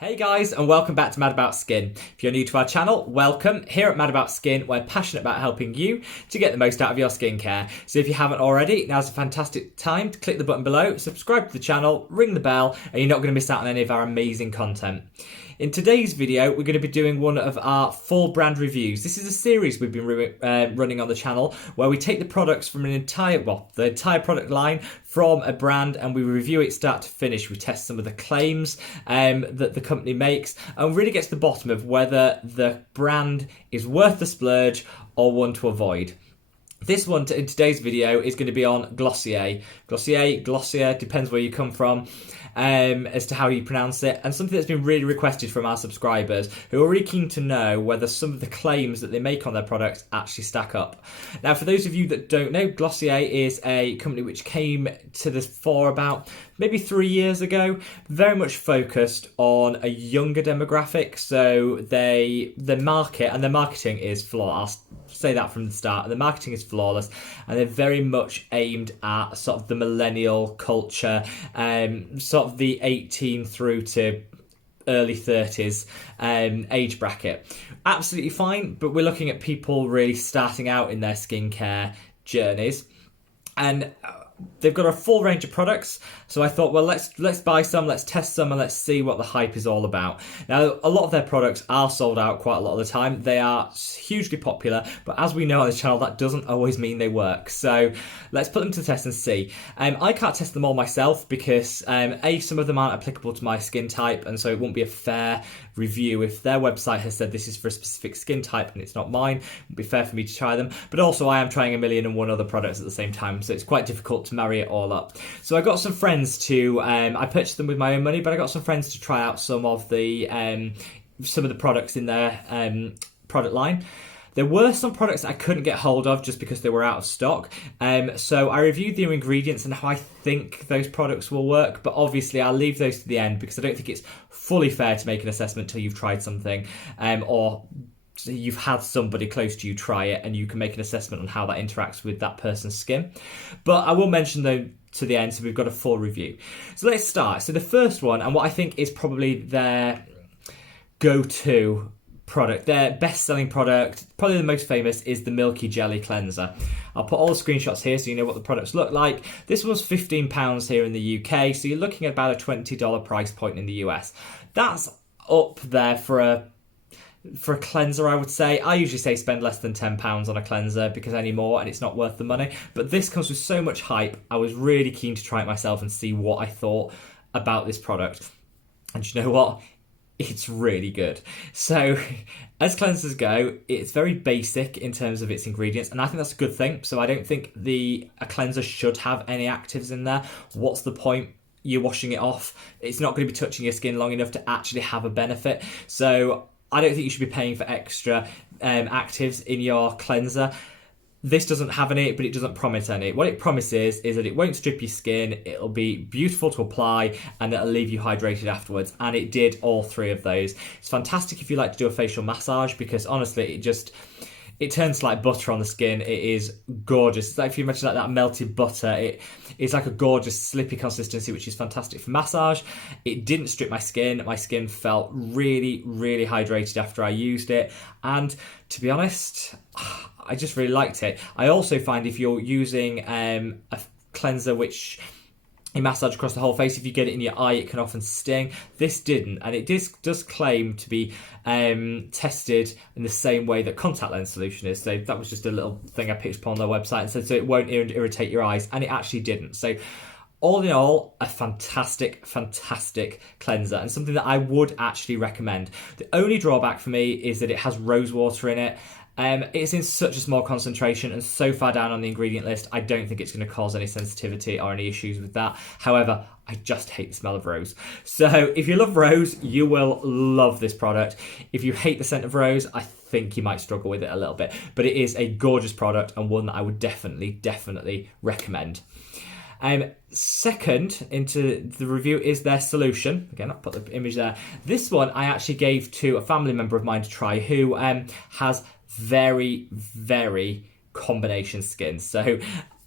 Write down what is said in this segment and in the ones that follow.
Hey guys, and welcome back to Mad About Skin. If you're new to our channel, welcome. Here at Mad About Skin, we're passionate about helping you to get the most out of your skincare. So if you haven't already, now's a fantastic time to click the button below, subscribe to the channel, ring the bell, and you're not going to miss out on any of our amazing content. In today's video, we're going to be doing one of our full brand reviews. This is a series we've been running on the channel where we take the products from the entire product line from a brand and we review it start to finish. We test some of the claims that the company makes and really get to the bottom of whether the brand is worth the splurge or one to avoid. This one in today's video is going to be on Glossier. Glossier, depends where you come from. As to how you pronounce it, and something that's been really requested from our subscribers who are really keen to know whether some of the claims that they make on their products actually stack up. Now, for those of you that don't know, Glossier is a company which came to the fore about maybe 3 years ago, very much focused on a younger demographic. So their market and their marketing is flawless. I'll say that from the start. The marketing is flawless, and they're very much aimed at sort of the millennial culture, sort of the 18 through to early 30s age bracket. Absolutely fine, but we're looking at people really starting out in their skincare journeys, and they've got a full range of products. So I thought, well, let's buy some, let's test some, and let's see what the hype is all about. Now, a lot of their products are sold out quite a lot of the time. They are hugely popular, but as we know on this channel, that doesn't always mean they work. So let's put them to the test and see. I can't test them all myself because some of them aren't applicable to my skin type, and so it won't be a fair review if their website has said this is for a specific skin type and it's not mine. It won't be fair for me to try them, but also I am trying 1,000,001 other products at the same time, so it's quite difficult to marry it all up. So I got some friends to I purchased them with my own money, but I got some friends to try out some of the products in their product line. There were some products that I couldn't get hold of just because they were out of stock. So I reviewed their ingredients and how I think those products will work, but obviously I'll leave those to the end because I don't think it's fully fair to make an assessment until you've tried something or you've had somebody close to you try it and you can make an assessment on how that interacts with that person's skin. But I will mention them to the end, so we've got a full review. So let's start. So the first one, and what I think is probably their go-to product, their best-selling product, probably the most famous, is the Milky Jelly Cleanser. I'll put all the screenshots here so you know what the products look like. This one's £15 here in the UK, so you're looking at about a $20 price point in the US. That's up there for a cleanser, I would say. I usually say spend less than £10 on a cleanser because any more and it's not worth the money. But this comes with so much hype. I was really keen to try it myself and see what I thought about this product. And you know what? It's really good. So as cleansers go, it's very basic in terms of its ingredients, and I think that's a good thing. So I don't think a cleanser should have any actives in there. What's the point? You're washing it off. It's not going to be touching your skin long enough to actually have a benefit. So I don't think you should be paying for extra actives in your cleanser. This doesn't have any, but it doesn't promise any. What it promises is that it won't strip your skin, it'll be beautiful to apply, and it'll leave you hydrated afterwards. And it did all three of those. It's fantastic if you like to do a facial massage because honestly, it turns like butter on the skin. It is gorgeous. It's like if you imagine like that melted butter, it's like a gorgeous slippy consistency, which is fantastic for massage. It didn't strip my skin. My skin felt really, really hydrated after I used it. And to be honest, I just really liked it. I also find if you're using a cleanser which you massage across the whole face, if you get it in your eye, it can often sting. This didn't, and it does claim to be tested in the same way that contact lens solution is. So that was just a little thing I picked up on their website and said so it won't irritate your eyes, and it actually didn't. So all in all, a fantastic, fantastic cleanser and something that I would actually recommend. The only drawback for me is that it has rose water in it. It's in such a small concentration and so far down on the ingredient list, I don't think it's going to cause any sensitivity or any issues with that. However, I just hate the smell of rose. So if you love rose, you will love this product. If you hate the scent of rose, I think you might struggle with it a little bit. But it is a gorgeous product and one that I would definitely recommend. Second into the review is their solution. Again, I'll put the image there. This one I actually gave to a family member of mine to try who has very, very combination skin. So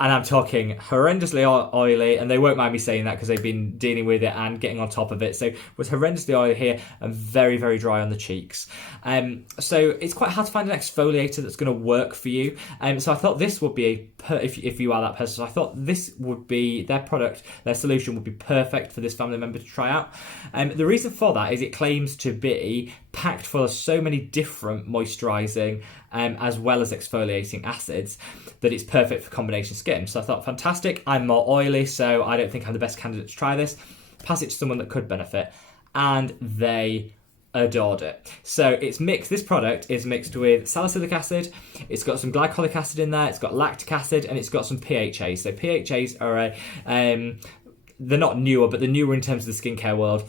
And I'm talking horrendously oily, and they won't mind me saying that because they've been dealing with it and getting on top of it. So it was horrendously oily here and very, very dry on the cheeks. So it's quite hard to find an exfoliator that's going to work for you. So I thought this would be if you are that person. So I thought this would be their product, their solution would be perfect for this family member to try out. The reason for that is it claims to be packed full of so many different moisturising as well as exfoliating acids that it's perfect for combination skin. So I thought, fantastic, I'm more oily, so I don't think I'm the best candidate to try this. Pass it to someone that could benefit. And they adored it. So it's mixed, this product is mixed with salicylic acid, it's got some glycolic acid in there, it's got lactic acid, and it's got some PHAs. So PHAs are they're not newer, but they're newer in terms of the skincare world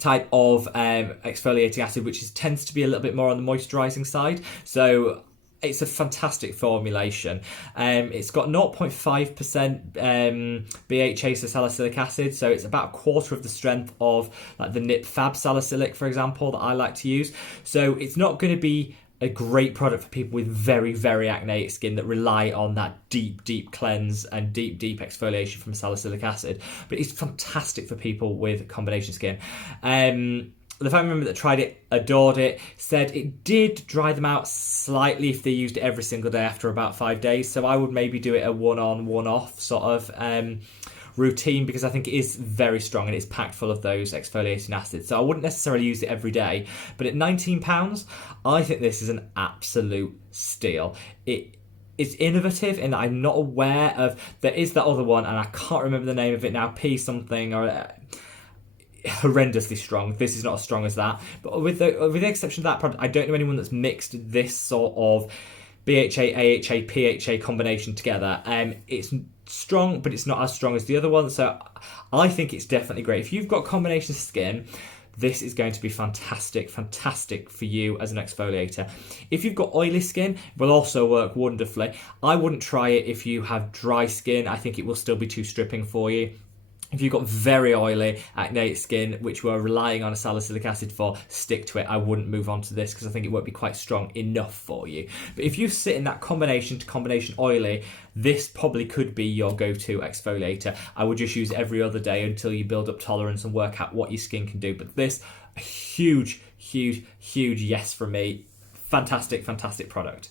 type of exfoliating acid, which tends to be a little bit more on the moisturising side. So it's a fantastic formulation. It's got 0.5% BHA, so salicylic acid, so it's about a quarter of the strength of like the Nip Fab salicylic, for example, that I like to use. So it's not going to be a great product for people with very, very acneic skin that rely on that deep, deep cleanse and deep, deep exfoliation from salicylic acid. But it's fantastic for people with combination skin. The family member that tried it adored it, said it did dry them out slightly if they used it every single day after about 5 days. So I would maybe do it a one-on, one-off sort of routine, because I think it is very strong and it's packed full of those exfoliating acids. So I wouldn't necessarily use it every day, but at £19, I think this is an absolute steal. It's innovative in that I'm not aware of, there is that other one and I can't remember the name of it now, P something or horrendously strong. This is not as strong as that, but with the exception of that product, I don't know anyone that's mixed this sort of BHA, AHA, PHA combination together. It's strong, but it's not as strong as the other one, so I think it's definitely great. If you've got combination skin, this is going to be fantastic for you as an exfoliator. If you've got oily skin, it will also work wonderfully. I wouldn't try it if you have dry skin. I think it will still be too stripping for you. If you've got very oily, acneic skin, which we're relying on a salicylic acid for, stick to it. I wouldn't move on to this because I think it won't be quite strong enough for you. But if you sit in that combination to combination oily, this probably could be your go-to exfoliator. I would just use it every other day until you build up tolerance and work out what your skin can do. But this, a huge, huge, huge yes from me. Fantastic, fantastic product.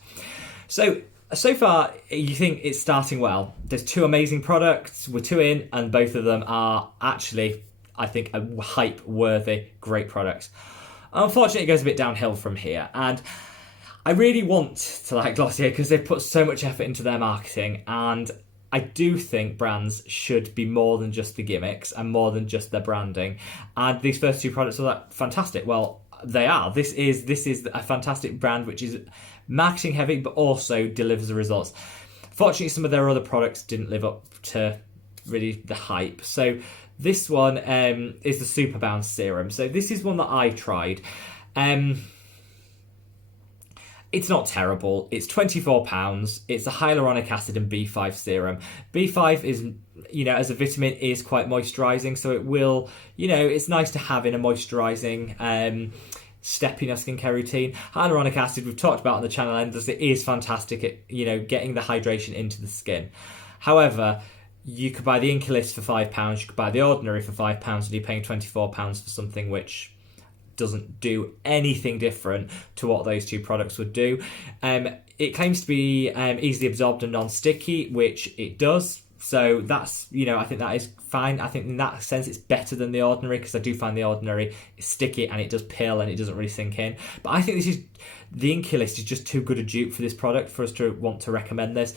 So far, you think it's starting well. There's two amazing products, we're two in, and both of them are actually, I think, a hype-worthy, great products. Unfortunately, it goes a bit downhill from here, and I really want to like Glossier because they've put so much effort into their marketing, and I do think brands should be more than just the gimmicks and more than just their branding. And these first two products are like fantastic. Well, they are. This is a fantastic brand which is marketing heavy but also delivers the results. Fortunately, some of their other products didn't live up to really the hype. So this one is the Super Bounce Serum. So this is one that I tried. It's not terrible. It's £24. It's a hyaluronic acid and B5 serum. B5 is, as a vitamin, is quite moisturising, so it will, it's nice to have in a moisturising step in your skincare routine. Hyaluronic acid, we've talked about on the channel, and it is fantastic at, getting the hydration into the skin. However, you could buy the Inculist for £5, you could buy the Ordinary for £5, and you're paying £24 for something which doesn't do anything different to what those two products would do. It claims to be easily absorbed and non-sticky, which it does. So that's, I think that is fine. I think in that sense it's better than the Ordinary, because I do find the Ordinary is sticky and it does peel and it doesn't really sink in. But I think the Inculist is just too good a dupe for this product for us to want to recommend this.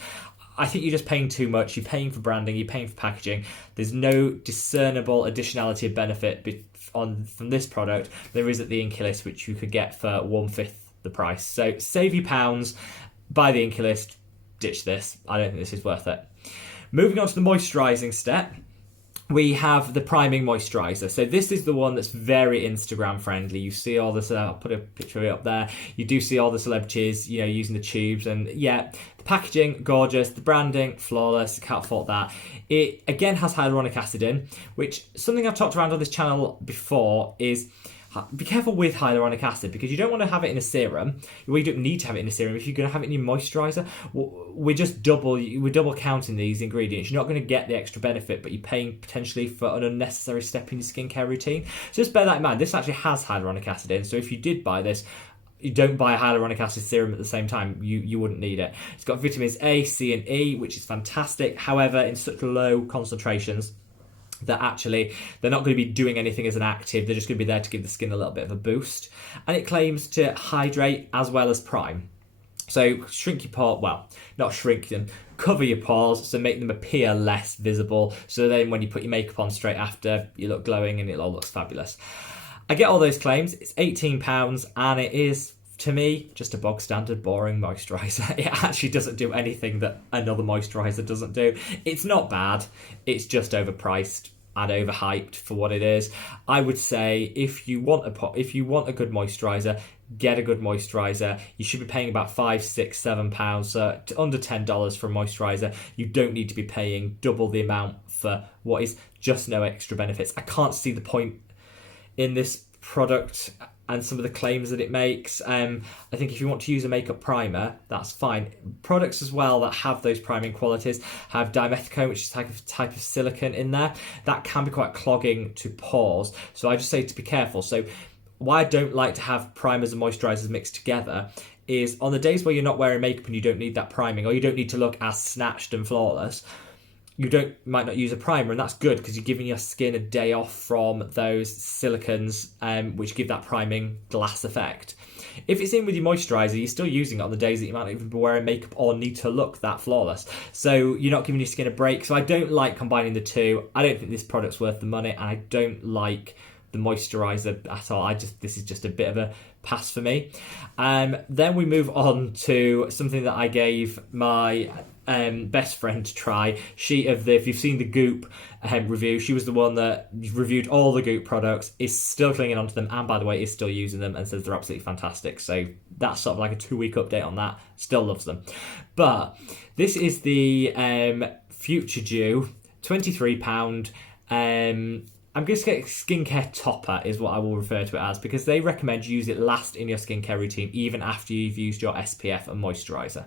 I think you're just paying too much. You're paying for branding, you're paying for packaging. There's no discernible additionality of benefit from this product there is at the Inculist, which you could get for 1/5 the price. So save your pounds, buy the Inculist, ditch this. I don't think this is worth it. Moving on to the moisturising step, we have the priming moisturizer. So this is the one that's very Instagram friendly. You see all this, I'll put a picture of it up there. You do see all the celebrities, using the tubes, and yeah, the packaging, gorgeous. The branding, flawless. Can't fault that. It again has hyaluronic acid in, which something I've talked around on this channel before is be careful with hyaluronic acid, because you don't want to have it in a serum. Well, you don't need to have it in a serum. If you're going to have it in your moisturizer, we're double counting these ingredients. You're not going to get the extra benefit, but you're paying potentially for an unnecessary step in your skincare routine. So just bear that in mind. This actually has hyaluronic acid in, so if you did buy this, you don't buy a hyaluronic acid serum at the same time, you wouldn't need it. It's got vitamins A, C and E, which is fantastic. However, in such low concentrations that actually they're not going to be doing anything as an active. They're just going to be there to give the skin a little bit of a boost. And it claims to hydrate as well as prime. So shrink your pores, well, not shrink them, cover your pores, so make them appear less visible. So then when you put your makeup on straight after, you look glowing and it all looks fabulous. I get all those claims. It's £18 and it is, to me, just a bog standard boring moisturiser. It actually doesn't do anything that another moisturiser doesn't do. It's not bad. It's just overpriced and overhyped for what it is. I would say if you want a good moisturiser, get a good moisturiser. You should be paying about £5, £6, £7, so under $10 for a moisturiser. You don't need to be paying double the amount for what is just no extra benefits. I can't see the point in this product and some of the claims that it makes. I think if you want to use a makeup primer, that's fine. Products as well that have those priming qualities have dimethicone, which is a type of silicone in there. That can be quite clogging to pores. So I just say to be careful. So why I don't like to have primers and moisturisers mixed together is on the days where you're not wearing makeup and you don't need that priming, or you don't need to look as snatched and flawless, you might not use a primer, and that's good because you're giving your skin a day off from those silicons, which give that priming glass effect. If it's in with your moisturiser, you're still using it on the days that you might not even be wearing makeup or need to look that flawless. So you're not giving your skin a break. So I don't like combining the two. I don't think this product's worth the money, and I don't like the moisturiser at all. This is just a bit of a pass for me. Then we move on to something that I gave my best friend to try. If you've seen the Goop review, she was the one that reviewed all the Goop products, is still clinging onto them, and by the way is still using them and says they're absolutely fantastic. So that's sort of like a 2-week update on that. Still loves them. But this is the futuredew, £23. I'm going to get skincare topper is what I will refer to it as, because they recommend you use it last in your skincare routine, even after you've used your SPF and moisturiser.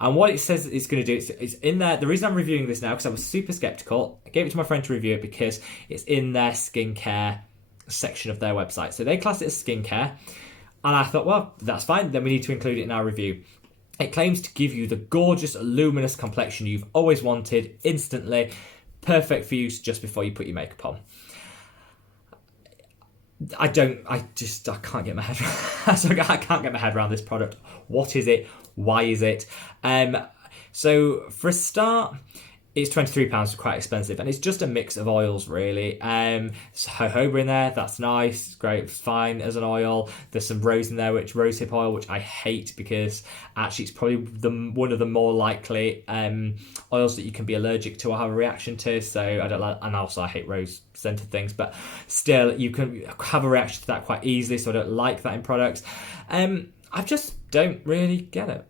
And what it says it's going to do, it's in there. The reason I'm reviewing this now, because I was super skeptical, I gave it to my friend to review it because it's in their skincare section of their website. So they class it as skincare. And I thought, well, that's fine. Then we need to include it in our review. It claims to give you the gorgeous, luminous complexion you've always wanted instantly. Perfect for use just before you put your makeup on. I can't get my head around. I can't get my head around this product. What is it? Why is it? So for a start, it's £23, quite expensive, and it's just a mix of oils, really. There's jojoba in there, that's nice, great, it's fine as an oil. There's some rose in there, rosehip oil, which I hate because actually it's probably one of the more likely oils that you can be allergic to or have a reaction to. So I don't like, and also I hate rose scented things, but still you can have a reaction to that quite easily. So I don't like that in products. I just don't really get it.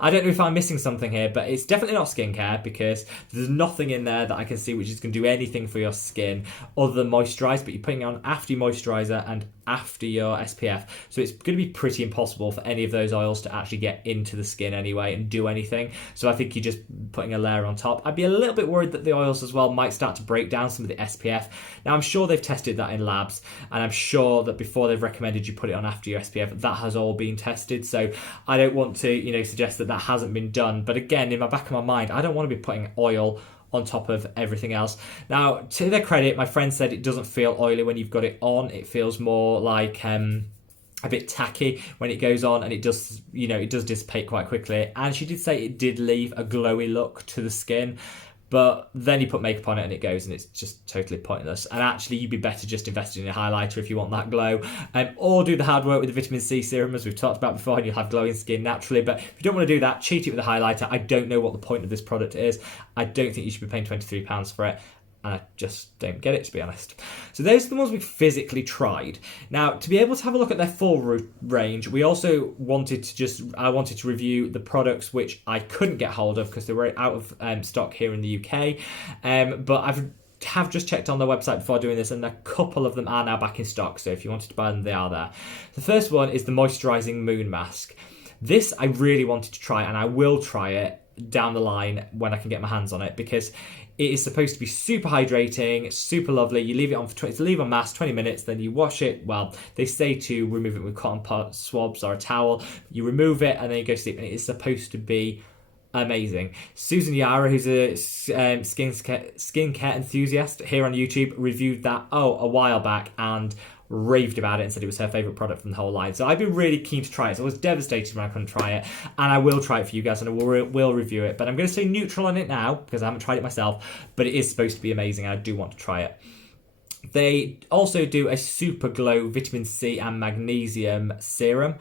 I don't know if I'm missing something here, but it's definitely not skincare because there's nothing in there that I can see which is going to do anything for your skin other than moisturise, but you're putting it on after your moisturiser and after your SPF. So it's going to be pretty impossible for any of those oils to actually get into the skin anyway and do anything. So I think you're just putting a layer on top. I'd be a little bit worried that the oils as well might start to break down some of the SPF. Now I'm sure they've tested that in labs, and I'm sure that before they've recommended you put it on after your SPF, that has all been tested. So I don't want to, suggest that hasn't been done. But again, in my back of my mind, I don't want to be putting oil on top of everything else. Now, to their credit, my friend said it doesn't feel oily when you've got it on. It feels more like a bit tacky when it goes on, and it does, it does dissipate quite quickly. And she did say it did leave a glowy look to the skin. But then you put makeup on it and it goes, and it's just totally pointless. And actually, you'd be better just investing in a highlighter if you want that glow. Or do the hard work with the vitamin C serum, as we've talked about before, and you'll have glowing skin naturally. But if you don't want to do that, cheat it with a highlighter. I don't know what the point of this product is. I don't think you should be paying £23 for it. And I just don't get it, to be honest. So those are the ones we physically tried. Now, to be able to have a look at their full range, we also wanted to I wanted to review the products which I couldn't get hold of because they were out of stock here in the UK. But I've have just checked on their website before doing this, and a couple of them are now back in stock, so if you wanted to buy them, they are there. The first one is the moisturising moon mask. This I really wanted to try, and I will try it down the line when I can get my hands on it, because it is supposed to be super hydrating, super lovely. You leave it on for leave on mask 20 minutes, then you wash it. Well, they say to remove it with cotton swabs or a towel. You remove it and then you go to sleep, and it is supposed to be amazing. Susan Yara, who's a skincare enthusiast here on YouTube, reviewed that a while back and raved about it and said it was her favourite product from the whole line. So I've been really keen to try it. So I was devastated when I couldn't try it, and I will try it for you guys, and I will review it. But I'm going to stay neutral on it now because I haven't tried it myself, but it is supposed to be amazing. I do want to try it. They also do a superglow vitamin C and magnesium serum.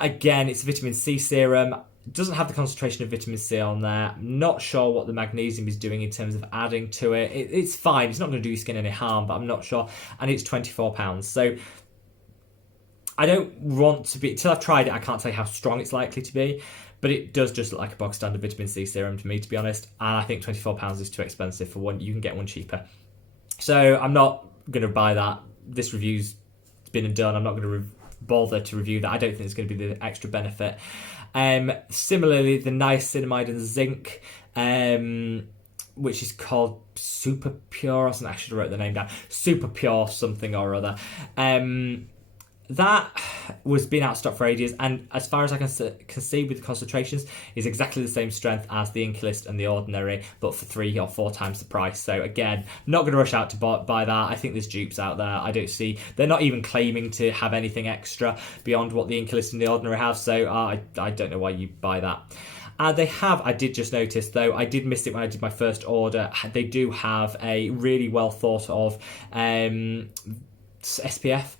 Again, it's a vitamin C serum. Doesn't have the concentration of vitamin C on there. Not sure what the magnesium is doing in terms of adding to it. It's fine. It's not going to do your skin any harm, but I'm not sure. And it's £24. So I don't want to be... Till I've tried it, I can't tell you how strong it's likely to be. But it does just look like a bog standard vitamin C serum to me, to be honest. And I think £24 is too expensive for one. You can get one cheaper. So I'm not going to buy that. This review's been and done. I'm not going to bother to review that. I don't think it's going to be the extra benefit. Similarly, the niacinamide and zinc, which is called Super Pure, or something. I should have wrote the name down. Super Pure something or other. That was been out of stock for ages, and as far as I can see with the concentrations, is exactly the same strength as the Inculist and the Ordinary, but for 3 or 4 times the price. So again, not going to rush out to buy that. I think there's dupes out there. I don't see... They're not even claiming to have anything extra beyond what the Inculist and the Ordinary have, so I don't know why you buy that. They have, I did just notice though, I did miss it when I did my first order, they do have a really well thought of SPF.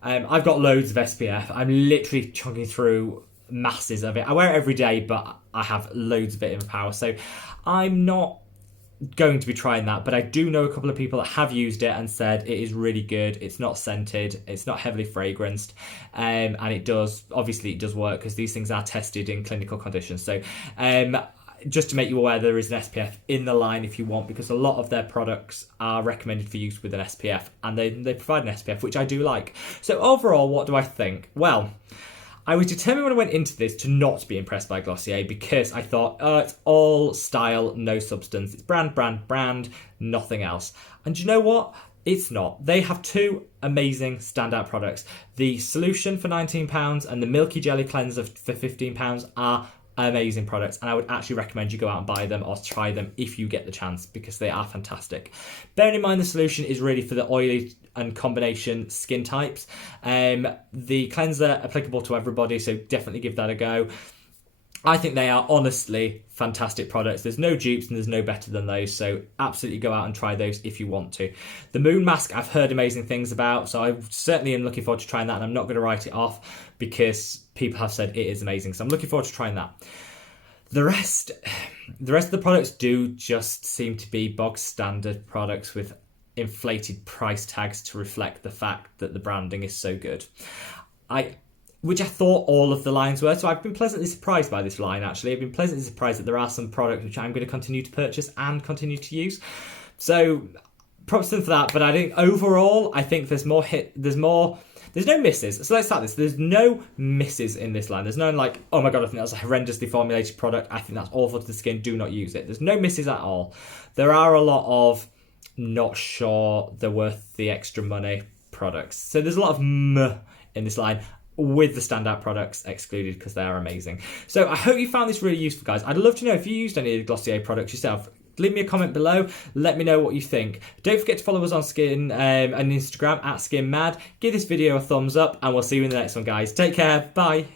I've got loads of SPF. I'm literally chunking through masses of it. I wear it every day, but I have loads of it in my power. So I'm not going to be trying that, but I do know a couple of people that have used it and said it is really good. It's not scented, it's not heavily fragranced, and it does work because these things are tested in clinical conditions. So just to make you aware, there is an SPF in the line if you want, because a lot of their products are recommended for use with an SPF, and they provide an SPF, which I do like. So overall, what do I think? Well, I was determined when I went into this to not be impressed by Glossier, because I thought, it's all style, no substance. It's brand, nothing else. And you know what? It's not. They have 2 amazing standout products. The solution for £19 and the Milky Jelly Cleanser for £15 are amazing products, and I would actually recommend you go out and buy them or try them if you get the chance, because they are fantastic. Bearing in mind the solution is really for the oily and combination skin types. The cleanser applicable to everybody, so definitely give that a go. I think they are honestly fantastic products. There's no dupes and there's no better than those, so absolutely go out and try those if you want to. The Moon Mask I've heard amazing things about, so I certainly am looking forward to trying that, and I'm not going to write it off because people have said it is amazing, so I'm looking forward to trying that. The rest of the products do just seem to be bog standard products with inflated price tags to reflect the fact that the branding is so good. Which I thought all of the lines were. So I've been pleasantly surprised by this line, actually. I've been pleasantly surprised that there are some products which I'm going to continue to purchase and continue to use. So props to them for that. But I think overall, I think there's no misses. So let's start this. There's no misses in this line. There's no like, oh my God, I think that's a horrendously formulated product. I think that's awful to the skin. Do not use it. There's no misses at all. There are a lot of not sure they're worth the extra money products. So there's a lot of in this line, with the standout products excluded because they are amazing. So I hope you found this really useful, guys. I'd love to know if you used any of the Glossier products yourself. Leave me a comment below. Let me know what you think. Don't forget to follow us on Skin and Instagram @SkinMad. Give this video a thumbs up, and we'll see you in the next one, guys. Take care. Bye.